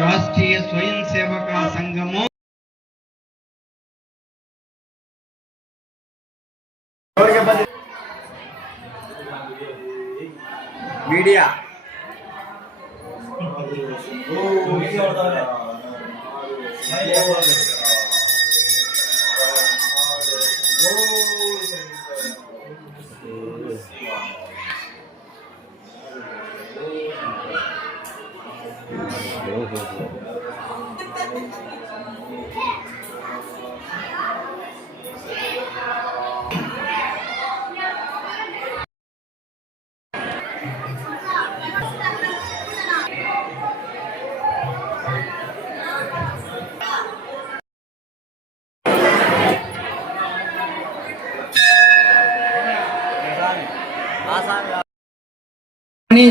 राष्ट्रीय स्वयं सेवक संघम मीडिया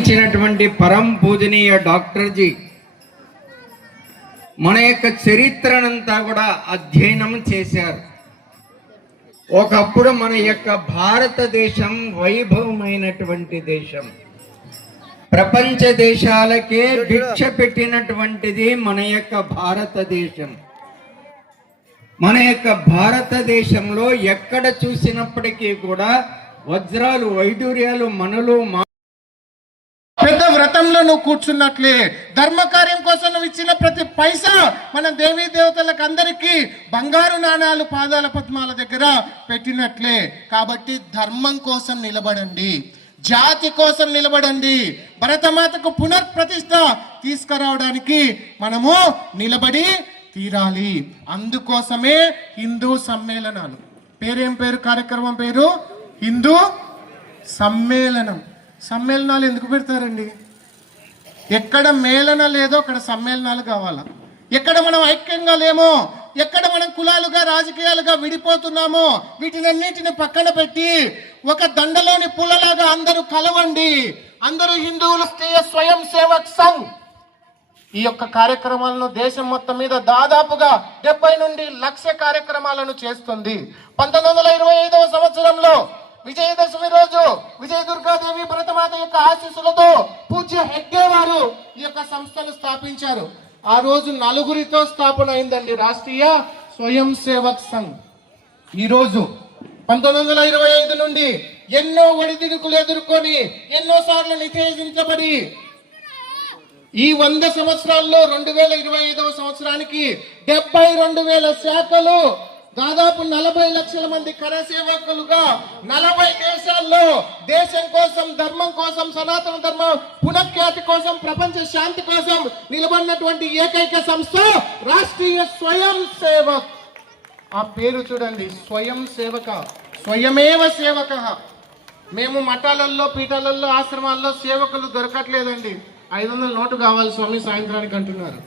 గమనించినటువంటి పరం పూజనీయ డాక్టర్జీ మన యొక్క చరిత్రనంతా కూడా అధ్యయనం చేశారు. ఒకప్పుడు మన యొక్క భారతదేశం వైభవమైనటువంటి దేశం. ప్రపంచ దేశాలకే భిక్ష పెట్టినటువంటిది మన యొక్క భారతదేశం. మన యొక్క భారతదేశంలో ఎక్కడ చూసినప్పటికీ కూడా వజ్రాలు వైడూర్యాలు మనలు మా నువ్వు కూర్చున్నట్లే. ధర్మకార్యం కోసం నువ్వు ఇచ్చిన ప్రతి పైసా మన దేవీ దేవతలకు అందరికీ బంగారు నాణాలు పాదాల పద్మాల దగ్గర పెట్టినట్లే. కాబట్టి ధర్మం కోసం నిలబడండి. జాతి కోసం నిలబడండి. భరతమాతకు పునర్ప్రతిష్ట తీసుకురావడానికి మనము నిలబడి తీరాలి. అందుకోసమే హిందూ సమ్మేళనాలు. పేరేం పేరు? కార్యక్రమం పేరు? హిందూ సమ్మేళనం. సమ్మేళనాలు ఎందుకు పెడతారండి? ఎక్కడ మేళన లేదో అక్కడ సమ్మేళనాలు కావాలా? ఎక్కడ మనం ఐక్యంగా లేమో? ఎక్కడ మనం కులాలుగా రాజకీయాలుగా విడిపోతున్నామో? వీటినన్నిటిని పక్కన పెట్టి ఒక దండలోని పుల్లలాగా అందరూ కలవండి. అందరూ హిందువులు స్వయం సేవక్ సంఘ్. ఈ యొక్క కార్యక్రమాలను దేశం మొత్తం మీద దాదాపుగా డెబ్బై నుండి లక్ష కార్యక్రమాలను చేస్తుంది. పంతొమ్మిది వందల ఇరవై ఐదవ సంవత్సరంలో విజయదశమి రోజు విజయ దుర్గాదేవి భరతమాత యొక్క ఆశీస్సులతో పూజ్య హెగ్డే వారు ఈ యొక్క సంస్థను స్థాపించారు. ఆ రోజు నలుగురితో స్థాపన అయిందండి రాష్ట్రీయ స్వయం సేవక్ సంఘ్. ఈరోజు పంతొమ్మిది వందల ఇరవై ఐదు నుండి ఎన్నో ఒడిదిడుకులు ఎదుర్కొని ఎన్నో సార్లు నిషేధించబడి ఈ వంద సంవత్సరాల్లో రెండు వేల ఇరవై ఐదవ సంవత్సరానికి డెబ్బై రెండు వేల శాఖలు దాదాపు నలభై లక్షల మంది కరసేవకులుగా నలభై దేశాల్లో దేశం కోసం ధర్మం కోసం సనాతన ధర్మం పునఃఖ్యాతి కోసం ప్రపంచ శాంతి కోసం నిలబడినటువంటి ఏకైక సంస్థ రాష్ట్రీయ స్వయం సేవక్. ఆ పేరు చూడండి స్వయం సేవక. స్వయమేవ సేవక. మేము మఠాలలో పీఠాలలో ఆశ్రమాల్లో సేవకులు దొరకట్లేదండి. ఐదు వందల నోటు కావాలి స్వామి సాయంత్రానికి అంటున్నారు.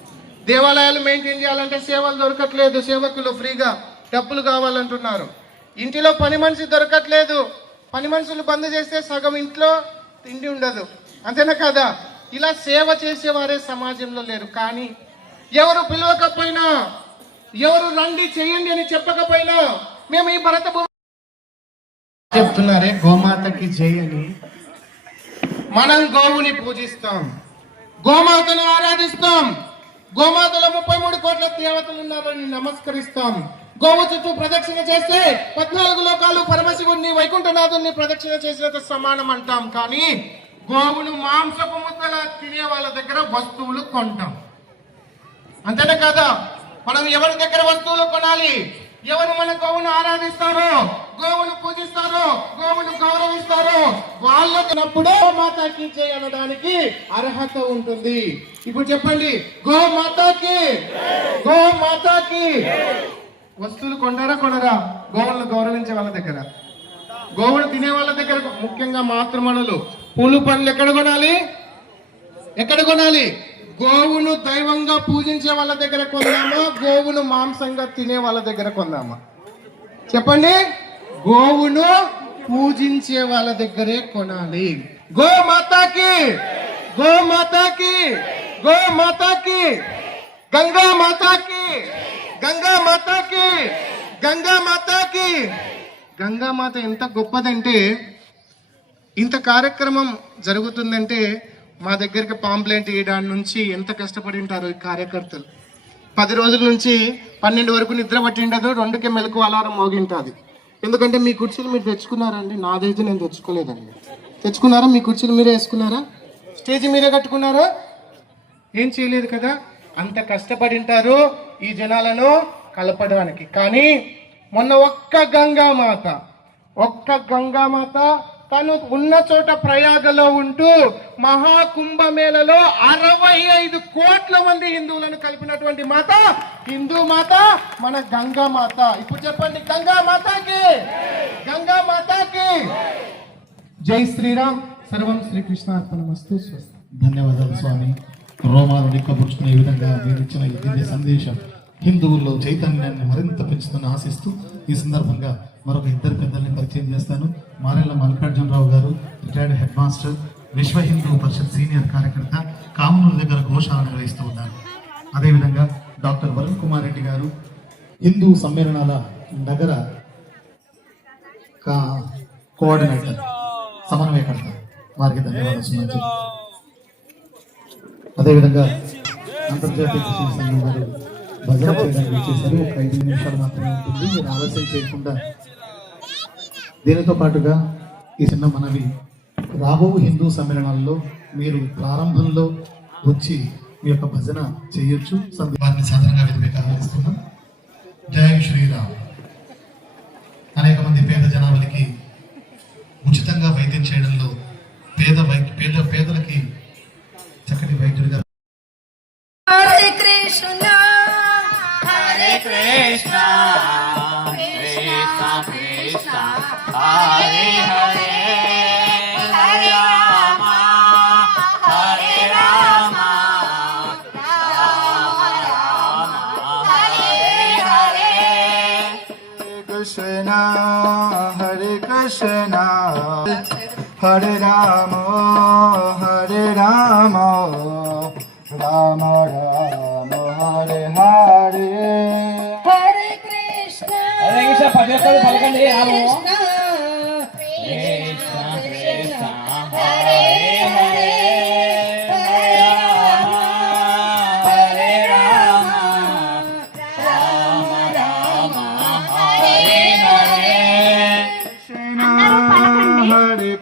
దేవాలయాలు మెయింటైన్ చేయాలంటే సేవలు దొరకట్లేదు సేవకులు ఫ్రీగా. డబ్బులు కావాలంటున్నారు. ఇంటిలో పని మనిషి దొరకట్లేదు. పని మనుషులు బంద్ చేస్తే సగం ఇంట్లో తిండి ఉండదు. అంతేనా కదా? ఇలా సేవ చేసేవారే సమాజంలో లేరు. కానీ ఎవరు పిలవకపోయినా ఎవరు రండి చేయండి అని చెప్పకపోయినా మేము ఈ భరత చెప్తున్నారే గోమాతకి చేయని మనం గోవుని పూజిస్తాం. గోమాతను ఆరాధిస్తాం. గోమాతలో ముప్పై మూడు కోట్ల దేవతలు ఉన్నారని నమస్కరిస్తాం. గోవు చుట్టూ ప్రదక్షిణ చేస్తే పద్నాలుగు లోకాలు పరమశివుణ్ణి వైకుంఠనాథుని ప్రదక్షిణ చేసినంత సమానం అంటాం. కానీ గోవును మాంసపు ముద్దల తినే వాళ్ళ దగ్గర వస్తువులు కొంటాం. అంతేనా కదా? మనం ఎవరి దగ్గర వస్తువులు కొనాలి? ఎవరు మన గోవును ఆరాధిస్తారో? గోవును పూజిస్తారో? గోవును గౌరవిస్తారో? వాళ్ళకినప్పుడే మాతాకి చేయనడానికి అర్హత ఉంటుంది. ఇప్పుడు చెప్పండి గో మాతాకి గో మాతాకి వస్తువులు కొండరా కొనరా? గోవులను గౌరవించే వాళ్ళ దగ్గర. గోవులు తినే వాళ్ళ దగ్గర ముఖ్యంగా మాతృమణులు. పూలు పండ్లు ఎక్కడ కొనాలి? ఎక్కడ కొనాలి? గోవును దైవంగా పూజించే వాళ్ళ దగ్గర కొందామా? గోవును మాంసంగా తినే వాళ్ళ దగ్గర కొందామా? చెప్పండి. గోవును పూజించే వాళ్ళ దగ్గరే కొనాలి. గో మాతాకి గో మాతాకి గో మాతాకి గంగా మాతాకి గంగా మాతాకి గంగా గంగా మాత ఎంత గొప్పదంటే ఇంత కార్యక్రమం జరుగుతుందంటే మా దగ్గరికి పాంప్లెంట్ ఇవ్వడానికి నుంచి ఎంత కష్టపడి ఉంటారు ఈ కార్యకర్తలు. పది రోజుల నుంచి పన్నెండు వరకు నిద్ర పట్టిండదు రెండుకి మెలకు అలారం మోగింటుంది. ఎందుకంటే మీ కుర్చీలు మీరు తెచ్చుకున్నారండి నాదైతే నేను తెచ్చుకోలేదండి. తెచ్చుకున్నారా? మీ కుర్చీలు మీరే వేసుకున్నారా? స్టేజ్ మీరే కట్టుకున్నారా? ఏం చేయలేదు కదా? అంత కష్టపడింటారు ఈ జనాలను కలపడానికి. కానీ మొన్న ఒక్క గంగామాత ఒక్క గంగామాత తను ఉన్న చోట ప్రయాగలో ఉంటూ మహాకుంభమేళలో అరవై ఐదు కోట్ల మంది హిందువులను కలిపినటువంటి మాత హిందూ మాత మన గంగా మాత ఇప్పుడు చెప్పండి గంగా మాతాకి గంగా మాతాకి జై శ్రీరామ్. సర్వం శ్రీకృష్ణ అర్పణమస్తు స్వస్తి. ధన్యవాదాలు స్వామి. రోమాలు నిక్కబుచ్చుకునే విధంగా మీరు ఇచ్చిన ఈ దివ్య సందేశం హిందువుల్లో చైతన్యాన్ని మరింత పెంచుతున్న ఆశిస్తూ ఈ సందర్భంగా మరొక ఇద్దరు పెద్దల్ని పరిచయం చేస్తాను. మారెల్ల మల్లికార్జునరావు గారు రిటైర్డ్ హెడ్ మాస్టర్ విశ్వ హిందూ పరిషత్ సీనియర్ కార్యకర్త కామనూరు దగ్గర గోశాల నిర్వహిస్తూ ఉన్నారు. అదేవిధంగా డాక్టర్ వరుణ్ కుమార్ రెడ్డి గారు హిందూ సమ్మేళనాల నగర కోఆర్డినేటర్ సమన్వయకర్త. వారికి ధన్యవాదాలు అదేవిధంగా అంతర్జాతీయ కృషి సంఘం వారు భజన చేయడానికి వచ్చేసరి. ఒక ఐదు నిమిషాలు మాత్రమే ఉంటుంది. మీరు ఆలస్యం చేయకుండా దీనితో పాటుగా ఈ చిన్న మనవి రాబో హిందూ సమ్మేళనాల్లో మీరు ప్రారంభంలో వచ్చి మీ యొక్క భజన చేయొచ్చు. సంద- వారిని సాధారణంగా విధిగా ఆహ్వానిస్తున్నాం. జై శ్రీరామ్. అనేక మంది పేద జనాభాలకి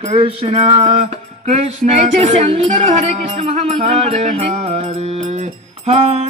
Krishna, Krishna దయచేసి అందరూ Krishna, హరే కృష్ణ మహామంత్రం Hare పలకండి Hare,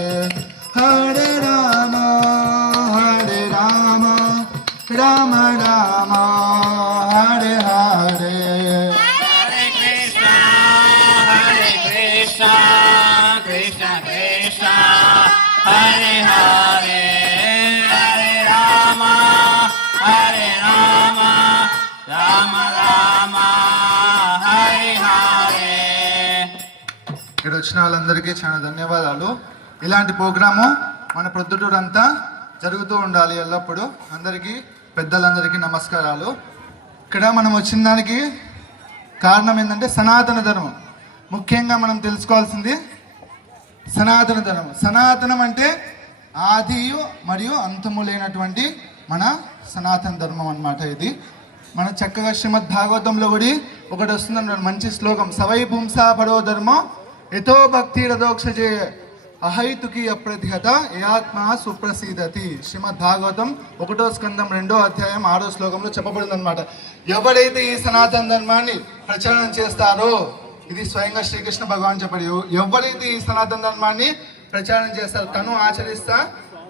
వచ్చిన వాళ్ళందరికీ చాలా ధన్యవాదాలు. ఇలాంటి ప్రోగ్రాము మన ప్రొద్దుటూరంతా జరుగుతూ ఉండాలి ఎల్లప్పుడూ. అందరికీ పెద్దలందరికీ నమస్కారాలు. ఇక్కడ మనం వచ్చిన దానికి కారణం ఏంటంటే సనాతన ధర్మం. ముఖ్యంగా మనం తెలుసుకోవాల్సింది సనాతన ధర్మం. సనాతనం అంటే ఆదియు మరియు అంతము లేనటువంటి మన సనాతన ధర్మం అన్నమాట ఇది. మన చక్కగా శ్రీమద్ భాగవతంలో కూడా ఒకటి వస్తుందన్నమాట మంచి శ్లోకం. సవై పుంసా పడో ధర్మం ఎతో భక్తి రథోక్షజే అహైతుకి అప్రతిహత ఏ ఆత్మ సుప్రసీదతి శ్రీమద్ భాగవతం ఒకటో స్కందం రెండో అధ్యాయం ఆరో శ్లోకంలో చెప్పబడింది అనమాట ఎవరైతే ఈ సనాతన ధర్మాన్ని ప్రచారం చేస్తారో ఇది స్వయంగా శ్రీకృష్ణ భగవాన్ చెప్పాడు. ఎవరైతే ఈ సనాతన ధర్మాన్ని ప్రచారం చేస్తారో తను ఆచరిస్తా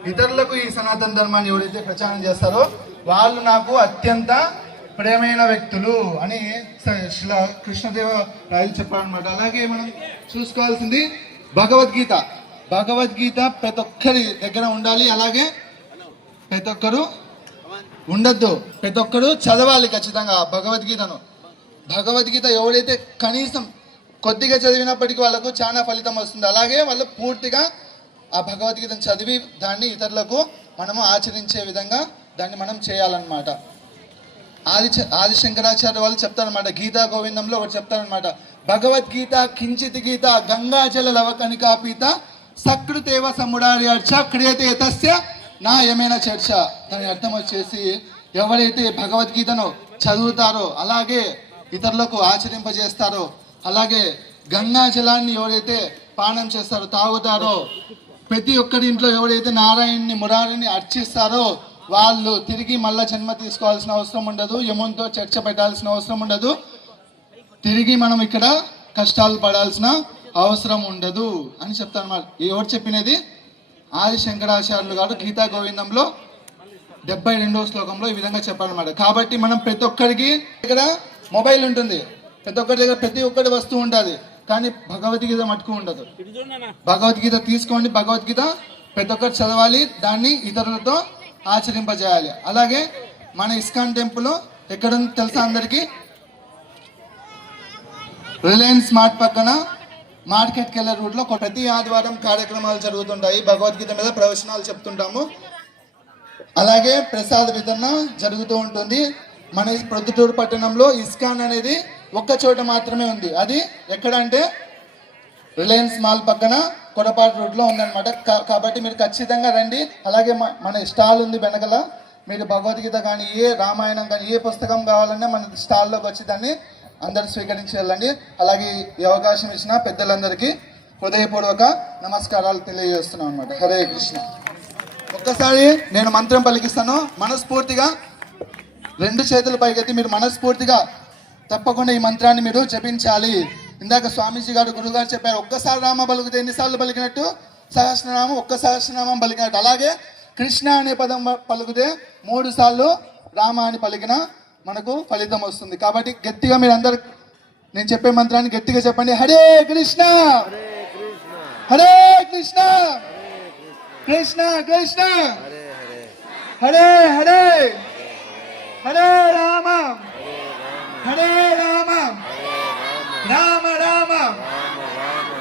ఇతరులకు ఈ సనాతన ధర్మాన్ని ఎవరైతే ప్రచారం చేస్తారో వాళ్ళు నాకు అత్యంత ప్రేమైన వ్యక్తులు అని శిలా కృష్ణదేవ రాయలు చెప్పారనమాట అలాగే మనం చూసుకోవాల్సింది భగవద్గీత. భగవద్గీత ప్రతి ఒక్కరి దగ్గర ఉండాలి. అలాగే ప్రతి ఒక్కరు ఉండద్దు. ప్రతి ఒక్కరు చదవాలి ఖచ్చితంగా భగవద్గీతను. భగవద్గీత ఎవరైతే కనీసం కొద్దిగా చదివినప్పటికీ వాళ్ళకు చాలా ఫలితం వస్తుంది. అలాగే వాళ్ళు పూర్తిగా ఆ భగవద్గీతను చదివి దాన్ని ఇతరులకు మనము ఆచరించే విధంగా దాన్ని మనం చేయాలన్నమాట. ఆది ఆది శంకరాచార్య వాళ్ళు చెప్తారనమాట గీతా గోవిందంలో ఒకటి చెప్తారనమాట భగవద్గీత కించిత్ గీత గంగాజల లవకనికా పీత సకృతేవ సముడారి అర్చ క్రియతే తస్య నా ఏమైనా చర్చ. దాని అర్థం వచ్చేసి ఎవరైతే భగవద్గీతను చదువుతారో అలాగే ఇతరులకు ఆచరింపజేస్తారో అలాగే గంగా జలాన్ని ఎవరైతే పానం చేస్తారో తాగుతారో ప్రతి ఒక్కరి ఇంట్లో ఎవరైతే నారాయణ్ని మురారిని అర్చిస్తారో వాళ్ళు తిరిగి మళ్ళా జన్మ తీసుకోవాల్సిన అవసరం ఉండదు యమునితో చర్చ పెట్టాల్సిన అవసరం ఉండదు. తిరిగి మనం ఇక్కడ కష్టాలు పడాల్సిన అవసరం ఉండదు అని చెప్తాను అన్నమాట. ఎవరు చెప్పినది? ఆది శంకరాచార్యులు గారు గీతా గోవిందంలో డెబ్బై రెండవ శ్లోకంలో ఈ విధంగా చెప్పాలన్నమాట కాబట్టి మనం ప్రతి ఒక్కరికి ఇక్కడ మొబైల్ ఉంటుంది. ప్రతి ఒక్కరి దగ్గర ప్రతి ఒక్కటి వస్తువు ఉంటుంది కానీ భగవద్గీత మటుకు ఉండదు. భగవద్గీత తీసుకోండి భగవద్గీత ప్రతి ఒక్కరు చదవాలి దాన్ని ఇతరులతో ఆచరింపజేయాలి. అలాగే మన ఇస్కాన్ టెంపుల్ ఎక్కడ ఉంది తెలుసా అందరికీ? రిలయన్స్ స్మార్ట్ పక్కన మార్కెట్కి వెళ్ళే రూట్లో ప్రతి ఆదివారం కార్యక్రమాలు జరుగుతుంటాయి. భగవద్గీత మీద ప్రవచనాలు చెప్తుంటాము. అలాగే ప్రసాద వితరణ జరుగుతూ ఉంటుంది. మన ప్రొద్దుటూరు పట్టణంలో ఇస్కాన్ అనేది ఒక్క చోట మాత్రమే ఉంది. అది ఎక్కడ అంటే రిలయన్స్ మాల్ పక్కన కొడపాటు రోడ్లో ఉందన్నమాట. కా- కాబట్టి మీరు ఖచ్చితంగా రండి. అలాగే మన స్టాల్ ఉంది వెనకల. మీరు భగవద్గీత కానీ ఏ రామాయణం కానీ ఏ పుస్తకం కావాలన్నా మన స్టాల్లోకి వచ్చి దాన్ని అందరు స్వీకరించి వెళ్ళండి. అలాగే ఈ అవకాశం ఇచ్చిన పెద్దలందరికీ హృదయపూర్వక నమస్కారాలు తెలియజేస్తున్నాం అనమాట హరే కృష్ణ. ఒక్కసారి నేను మంత్రం పలికిస్తాను. మనస్ఫూర్తిగా రెండు చేతుల పైకెత్తి మీరు మనస్ఫూర్తిగా తప్పకుండా ఈ మంత్రాన్ని మీరు జపించాలి. ఇందాక స్వామీజీ గారు గురువు గారు చెప్పారు ఒక్కసారి రామ పలికితే ఎన్నిసార్లు పలికినట్టు సహస్రనామం ఒక్క సహస్రనామం పలికినట్టు అలాగే కృష్ణ అనే పదం పలుకుతే మూడు సార్లు రామ అని పలికిన మనకు ఫలితం వస్తుంది. కాబట్టి గట్టిగా మీరు అందరు నేను చెప్పే మంత్రాన్ని గట్టిగా చెప్పండి. హరే కృష్ణ! హరే కృష్ణ! కృష్ణ కృష్ణ! హరే హరే! హరే రామ! హరే రామ! రామ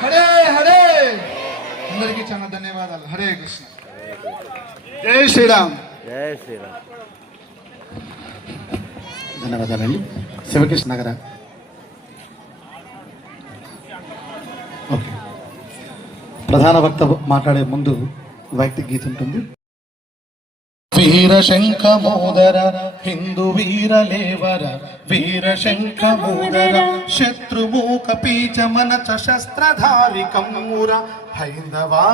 హరే హరే అందరికీ చాలా ధన్యవాదాలు. హరే కృష్ణ. జై శ్రీరామ్. జై శ్రీరామ్. ధన్యవాదాలండి. శివకృష్ణ నగర. ఓకే. ప్రధాన వక్త మాట్లాడే ముందు వ్యక్తి గీత ఉంటుంది. వీర శంఖమోదర హిందూ వీరలేవర వీర శంఖమోదర శత్రుమూక పీచ మనచ శస్త్రధారి కమ్ముర హైందవా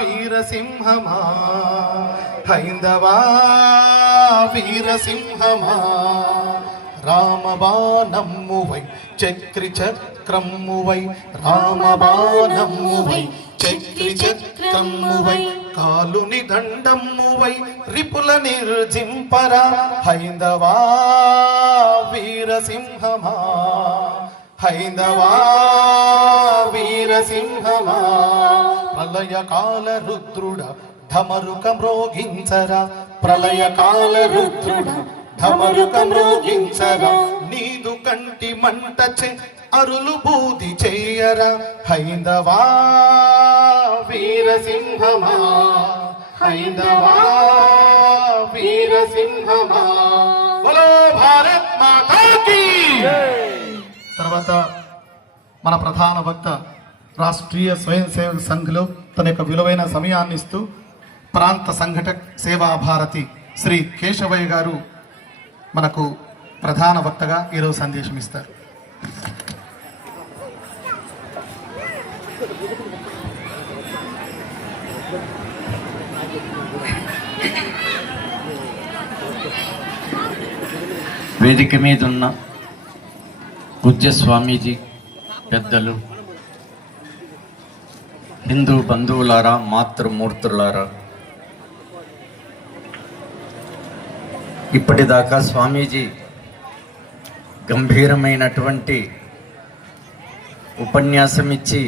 వీరసింహమా హైందవా వీరసింహమా రామబాణమ్మువై చక్రి చక్రమ్మువై రామబాణమ్మువై చక్రి చక్రమ్మువై కాలుని దండమ్మువై రిపుల నిర్జింపరా. హైందవా వీరసింహమా. హైందవా వీరసింహమా. ప్రళయకాల రుద్రుడ ధమరుక మ్రోగించరా. ప్రళయకాల రుద్రుడ ధమరుక మ్రోగించరా. నీదు కంటి మంటచే అరులు బూది చేయరా. హైందవా వీరసింహమా? హైందవా వీరసింహమా? బలో భారత్ మాతాకి తర్వాత మన ప్రధాన వక్త రాష్ట్రీయ స్వయం సేవక సంఘ్లో తన యొక్క విలువైన సమయాన్ని ఇస్తూ ప్రాంత సంఘటక్ సేవా భారతి శ్రీ కేశవయ్య గారు మనకు ప్రధాన వక్తగా ఈరోజు సందేశం ఇస్తారు వేదిక మీద ఉన్న పూజ్య స్వామీజీ పెద్దలు హిందూ బంధువులారా మాతృమూర్తులారా ఇప్పటిదాకా స్వామీజీ గంభీరమైనటువంటి ఉపన్యాసం ఇచ్చి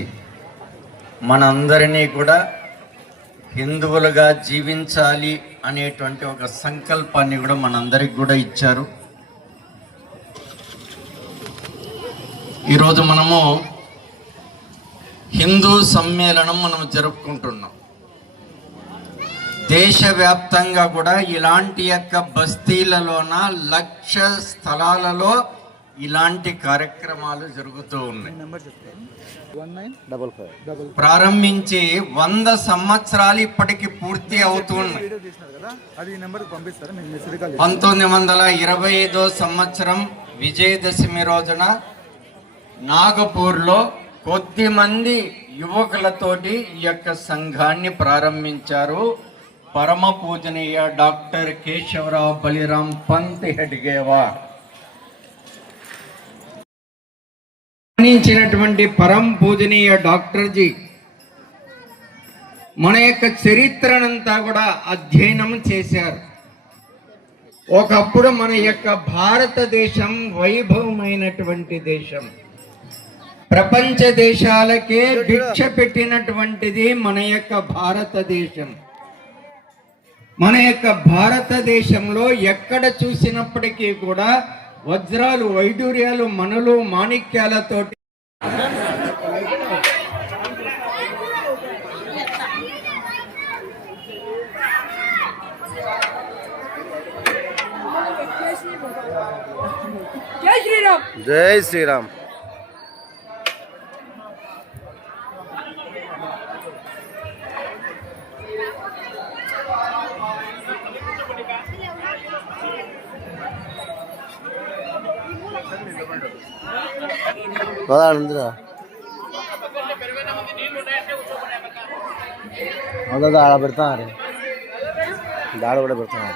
మనందరినీ కూడా హిందువులుగా జీవించాలి అనేటువంటి ఒక సంకల్పాన్ని కూడా మనందరికి కూడా ఇచ్చారు. ఈరోజు మనము హిందూ సమ్మేళనం మనం జరుపుకుంటున్నాం. దేశవ్యాప్తంగా కూడా ఇలాంటి యొక్క బస్తీలలోన లక్ష స్థలాలలో ఇలాంటి కార్యక్రమాలు జరుగుతూ ఉన్నాయి. ప్రారంభించి వంద సంవత్సరాలు ఇప్పటికి పూర్తి అవుతున్నాయి. పంతొమ్మిది వందల ఇరవై ఐదో సంవత్సరం విజయదశమి రోజున నాగపూర్లో కొద్ది మంది యువకులతోటి ఈ యొక్క సంఘాన్ని ప్రారంభించారు. పరమ పూజనీయ డాక్టర్ కేశవరావు బలిరాం పంత్ హెడ్గేవార్ గమనించినటువంటి పరం పూజనీయ డాక్టర్ జీ మన యొక్క చరిత్రనంతా కూడా అధ్యయనం చేశారు. ఒకప్పుడు మన యొక్క భారతదేశం వైభవమైనటువంటి దేశం. ప్రపంచ దేశాలకే భిక్ష పెట్టినటువంటిది మన యొక్క భారతదేశం. మన యొక్క భారతదేశంలో ఎక్కడ చూసినప్పటికీ కూడా వజ్రాలు వైడూర్యాలు మనులు మాణిక్యాలతోటి జై శ్రీరామ్. జై శ్రీరామ్. పదాడుందిరా అదే ఆడ పెడతాను దాడ కూడా పెడతాను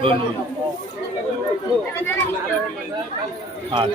hơn à.